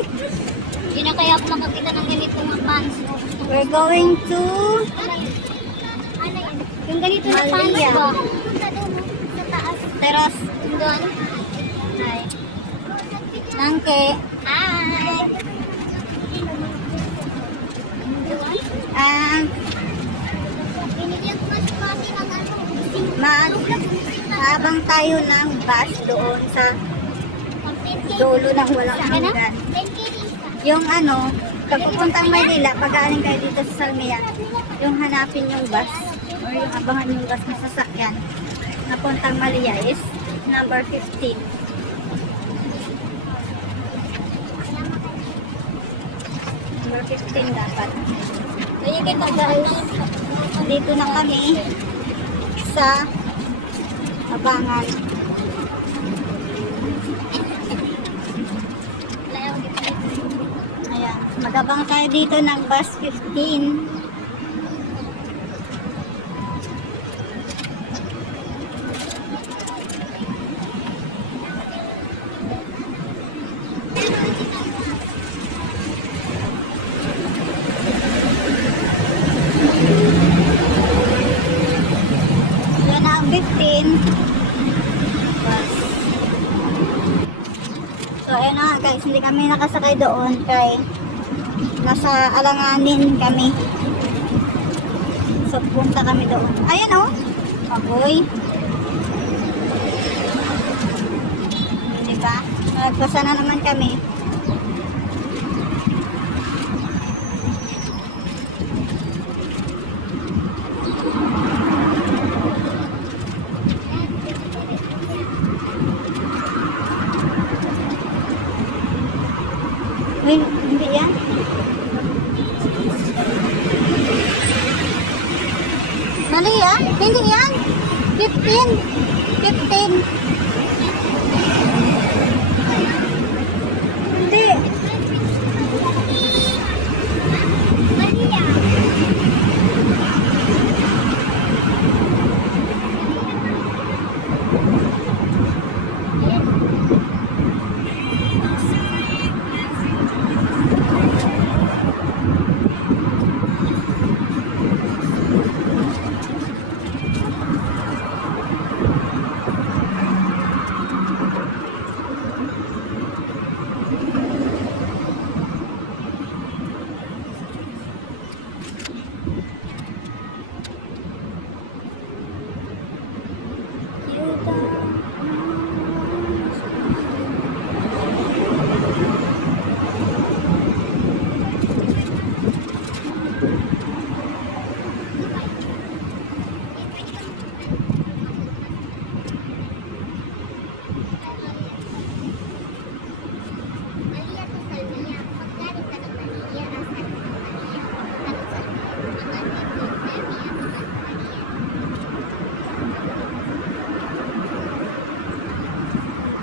Hindi na kaya ako makakita ng ganito ng pants. We're going to Ano yan? Yung ganito na pants Malia. ba? Punta doon, sa taas. Teros Doon. Hi. Nangke. Hi! Ah, Binigyan ko mas pati ng ano. maabang tayo ng bus doon sa dulo ng walang hanggan. Yung ano, pag pupuntang Maynila, pag-aaling kayo dito sa Salmian, yung hanapin yung bus or yung abangan yung bus na sasakyan na puntang Malia is number 15. Number 15 dapat. Kaya kita guys, dito na kami sa abangan. Ayan, magabang tayo dito ng bus 15. Yan na ang 15 bus. So ayun na nga guys, hindi kami nakasakay doon kay nasa alanganin kami. So punta kami doon. Ayan o. Agoy. Diba? Nagpasa na naman kami. Uy, hindi yan. Mali yan? Hindi yan. 15. 15. Hindi.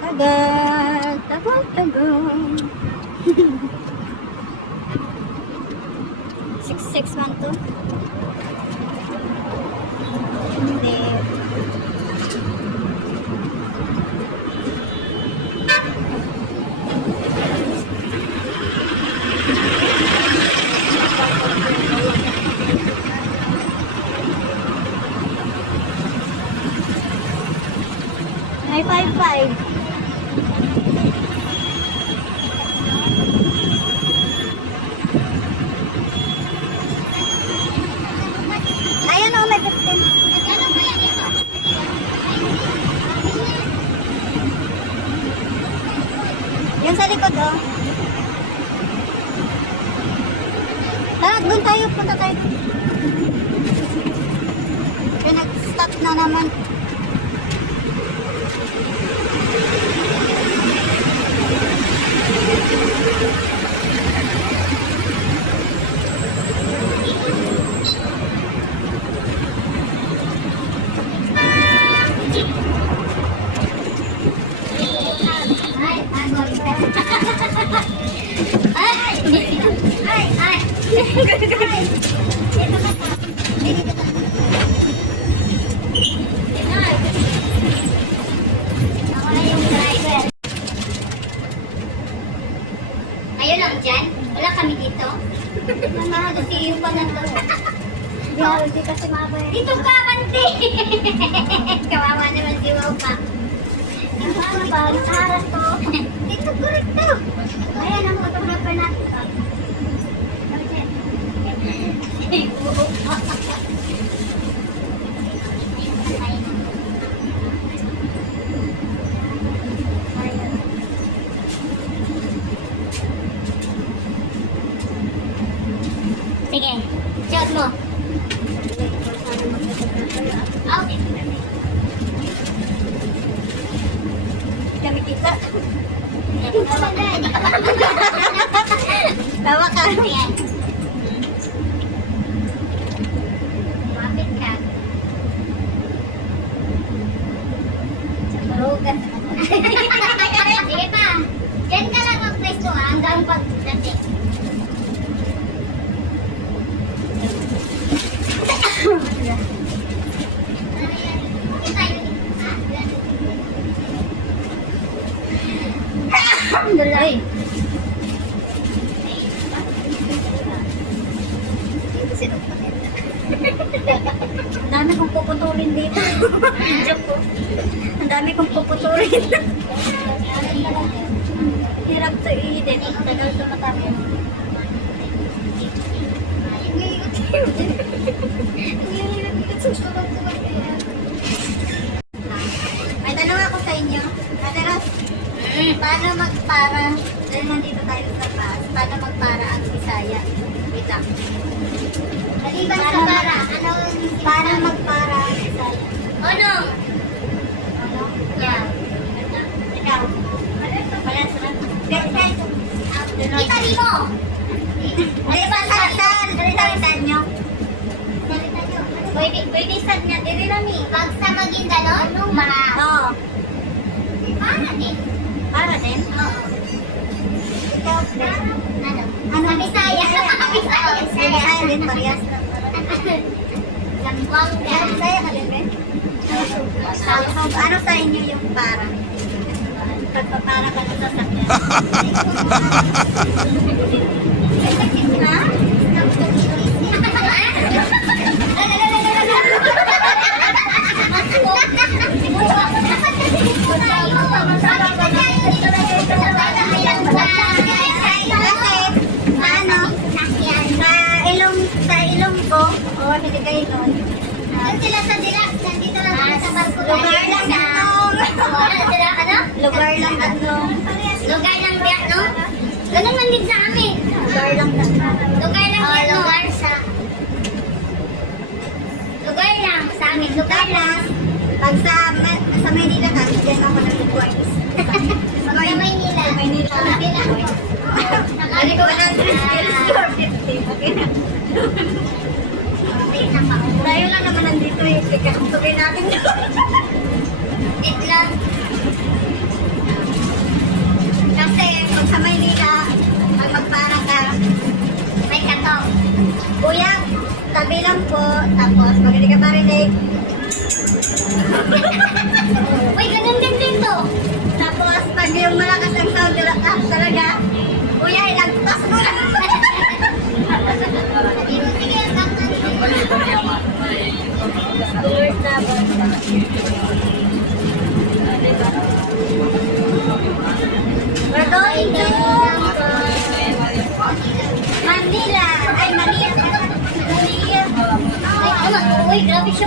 Tagal, tagal, tagal. 6612. Hindi. Ay, 55. Ayan o, may 15. Yung sa likod o. Tara, doon tayo. Punta tayo. Kaya nag-stop na naman. Ayun lang dyan. Wala kami dito. Mama, kasi yung pa na to. Hindi kasi mabay. Dito ka, Bante! Kawawa naman si Wow pa. Kawawa ba? Nakaharap to. Dito, correct to. Ayan ang photographer natin. Sige, shot mo. Okay. Kami kita. Hindi ka ba? Tawa ka. Ayan. Mapit ka. Rogan. Sige pa. Diyan ka lang mag-place to hanggang pagdating. Alhamdulillah. Ang dami kong puputulin dito. Joke po. Ang dami kong puputulin. Hirap to i-edit. Tagal to matapos. May tanong ako sa inyo. Ate Ros, paano magpara? Dahil nandito tayo sa bus, paano magpara ang Bisaya? Wait lang. Maliban sa para, ano? Paano magpara ang Bisaya? Ano? Ano? Yeah. Ikaw. Wala sa guys. Itali mo! Ay, salitan nyo. Pwede sad niya, dili lang eh. Pag sa Maguindanao, Oo. para din. Para din? Oo. Ikaw. Ano? Ano? Sa Bisaya. Bisaya din, parehas lang. Zamboanga. Bisaya ka din, Ben? Ano sa inyo yung para? Pagpapara ka ng sasakyan. Ha? Sa Ilonggo, o Hiligay nun, Doon sila sa Dilac. Nandito lang sila sa barko. lugar lang tatlong. Sila, ano? Lugar lang tatlong. Lugar lang diyan, no? Ganun man din sa amin. Lugar lang tatlong. Lugar lang yan, no? Lugar lang sa amin. Lugar lang. Pag sa Maynila ka, dyan ako nag-works. Sa Maynila. Sa Maynila. Sa Maynila. Ano ko, 100 skills or 50. Okay na. Tayo lang naman nandito eh. Tugay natin yun. It lang. Kasi pag sa Maynila, pag magpara ka, May katong. kuya, tabi lang po. Tapos pag hindi ka marinig, Uy, ganun din dito. tapos pag yung malakas ang sound talaga, kuya, ilagtas mo lang. Sabi mo, sige, hanggang Tours na ba? We're going to Manila. Ay, Manila. Manila. Ay, ano? Uy, grabe siya